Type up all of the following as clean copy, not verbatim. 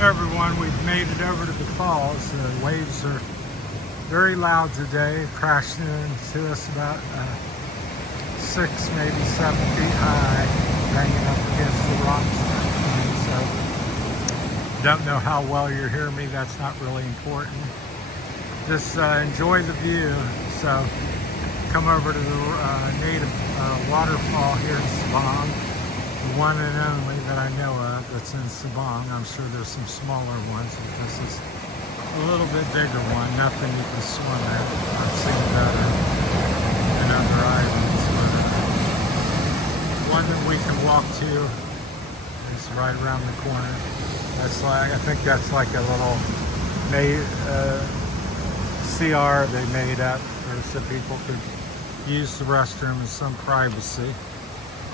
Everyone, we've made it over to the falls. The waves are very loud today, crashing into us about 6, maybe 7 feet high, banging up against the rocks. So, don't know how well you're hearing me. That's not really important. Just enjoy the view. So, come over to the native waterfall here in Sabang. The one and only that I know of that's in Sabang. I'm sure there's some smaller ones, but this is a little bit bigger one. Nothing you can swim in. I've seen better in other islands, but one that we can walk to is right around the corner. That's like, I think that's like a little CR they made up so people could use the restroom in some privacy.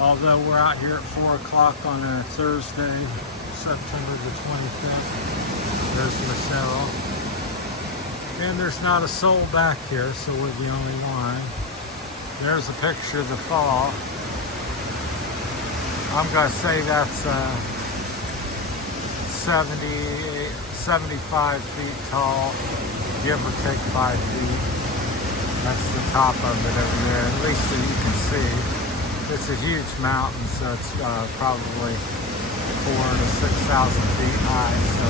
Although we're out here at 4 o'clock on a Thursday, September the 25th. There's Michelle. And there's not a soul back here, so we're the only one. There's a picture of the fall. I'm going to say that's 75 feet tall, give or take 5 feet. That's the top of it over there, at least so you can see. It's a huge mountain, so it's probably 4,000 to 6,000 feet high. So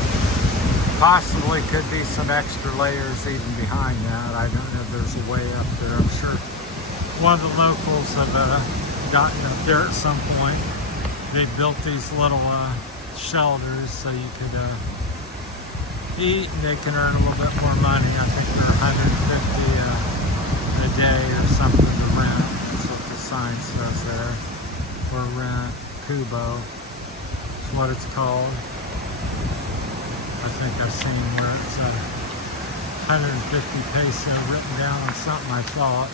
possibly could be some extra layers even behind that. I don't know if there's a way up there. I'm sure one of the locals have gotten up there at some point. They built these little shelters so you could eat, and they can earn a little bit more money. I think they're $150 a day or something to rent. Sign says there for rent. Kubo is what it's called. I think I've seen where it's 150 peso written down on something, I thought.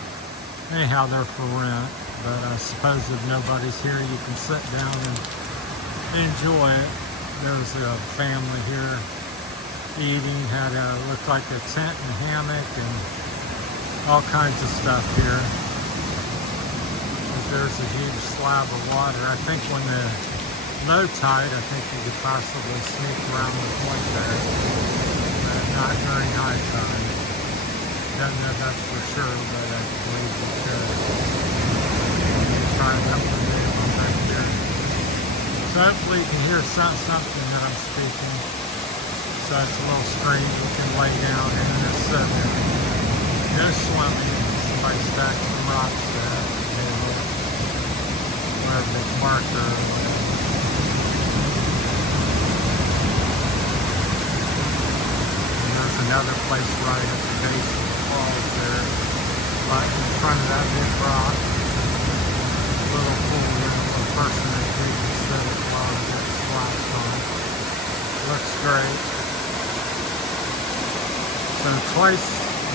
Anyhow, they're for rent, but I suppose if nobody's here you can sit down and enjoy it. There's a family here eating, looked like a tent and hammock and all kinds of stuff here. There's a huge slab of water. I think when the low tide, I think you could possibly sneak around the point there, but not during high tide. Don't know if that's for sure, but I believe you could. Trying up the neighborhood right here. So hopefully you can hear something that I'm speaking. So it's a little screen you can lay down in and it's so no swimming. Somebody stacked some rocks there. Or a big marker or whatever. And there's another place right at the base of the falls there, right in front of that big rock. A little pool there, a little person that they can sit at while they get splashed on. Looks great. So twice,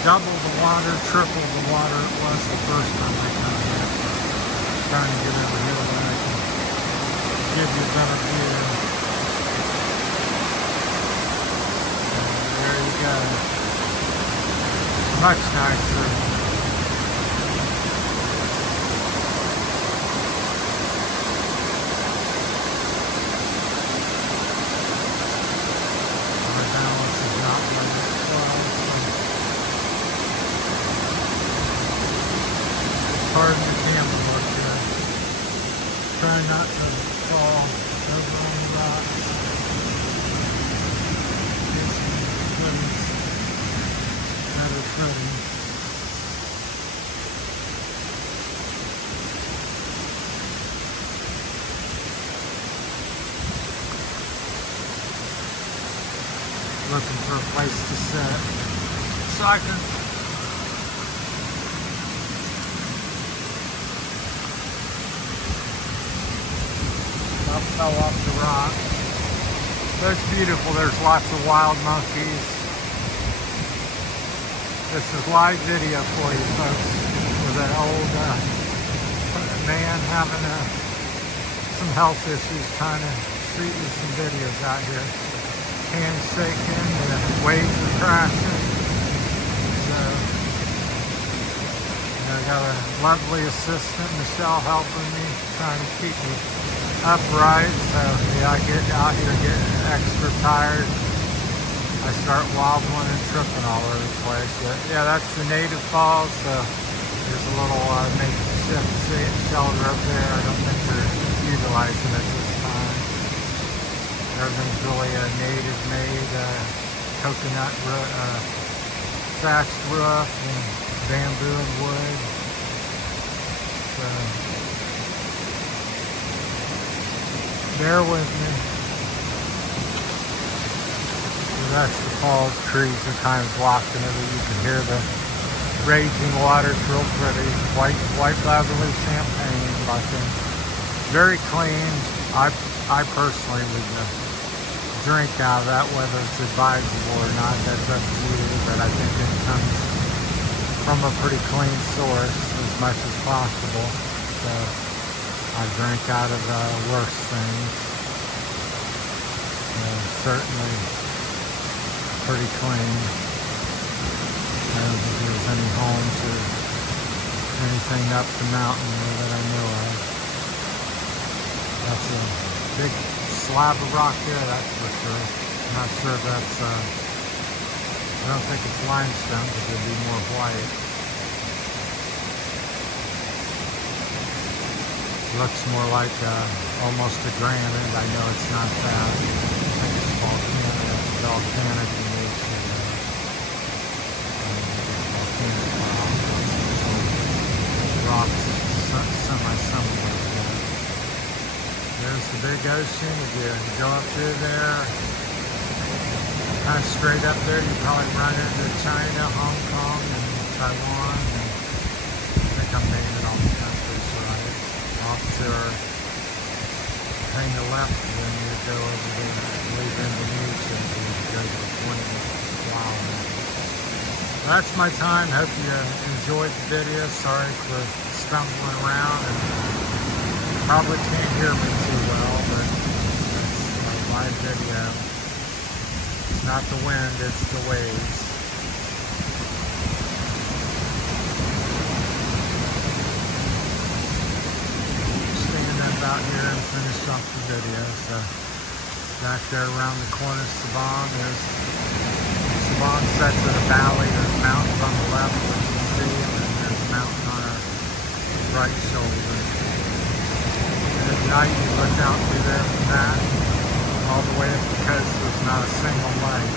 double the water, triple the water it was the first time I come here. Trying to get over here where I can give you a better view. And there you go. Much nicer. My balance is not where it was. Pardon the camera work here. Try not to fall over on the rocks. Get some footings, better footing. Looking for a place to sit so I can fell off the rock. But it's beautiful. There's lots of wild monkeys. This is live video for you folks with an old man having some health issues, trying to shoot you some videos out here. Hands shaking, the waves are crashing. So I got a lovely assistant, Michelle, helping me, trying to keep me upright. So yeah, I get out here getting extra tired. I start wobbling and tripping all over the place. But yeah, that's the native falls. So there's a little makeshift shelter up there. I don't think they're utilizing it this time. Everything's really a native made coconut thatched roof and bamboo and wood. So bear with me. That's the falls. Trees are kind of blocking it. You can hear the raging water. It's real pretty. White lovely champagne looking. Very clean. I personally would drink out of that, whether it's advisable or not. That's up to you. But I think it comes from a pretty clean source as much as possible. So I drank out of worse things. Certainly pretty clean. I don't think there's any homes or anything up the mountain there that I know of. That's a big slab of rock there, that's for sure. I'm not sure if that's, I don't think it's limestone because it'd be more white. Looks more like almost a granite. I know it's not that. I think it's volcanic in nature. Volcanic rocks, semi-similar. There's the big ocean. If you go up through there, kind of straight up there, you probably run into China, Hong Kong, and Taiwan. And I think I'm naming all the countries right. Off to hang a left, and then you go over to leave Indonesia and you go to the point of Palawan. That's my time. Hope you enjoyed the video. Sorry for stumbling around and probably can't hear me too well, but it's a live video. It's not the wind, it's the waves. Out here and finish off the video. So back there around the corner, Sabang. There's Sabang sets in a valley. There's mountains on the left, which you can see, and then there's a mountain on our right shoulder. And at night, you look out through there from that all the way up the coast. There's not a single light.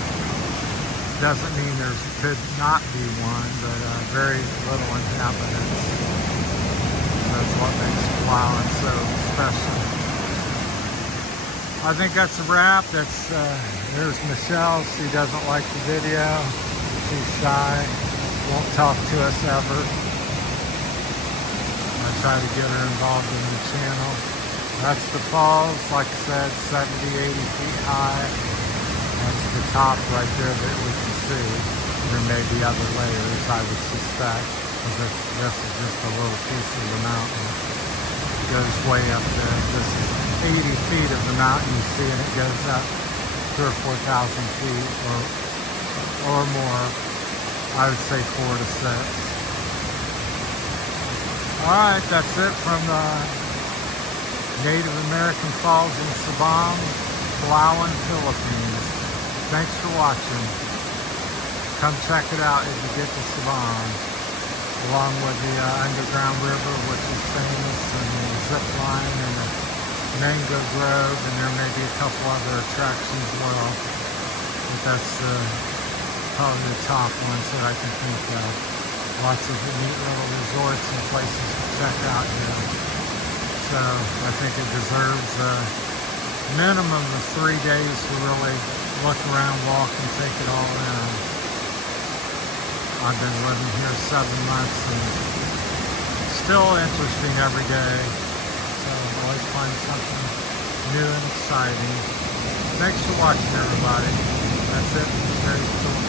Doesn't mean there could not be one, but very little inhabitants. That's what makes Palawan so special. I think that's a wrap. There's Michelle. She doesn't like the video. She's shy. Won't talk to us ever. I try to get her involved in the channel. That's the falls. Like I said, 70, 80 feet high. That's the top right there that we can see. There may be other layers, I would suspect. This is just a little piece of the mountain. It goes way up there. This is 80 feet of the mountain you see, and it goes up 3,000 or 4,000 feet or more. I would say 4 to 6. Alright, that's it from the Native American Falls in Sabang, Palawan, Philippines. Thanks for watching. Come check it out if you get to Sabang. Along with the underground river, which is famous, and the zip line, and the mango grove, and there may be a couple other attractions as well. But that's probably the top ones that I can think of. Lots of neat little resorts and places to check out here. So I think it deserves a minimum of 3 days to really look around, walk, and take it all in. I've been living here 7 months and still interesting every day. So I always find something new and exciting. Thanks for watching, everybody. That's it from Terry's Tour.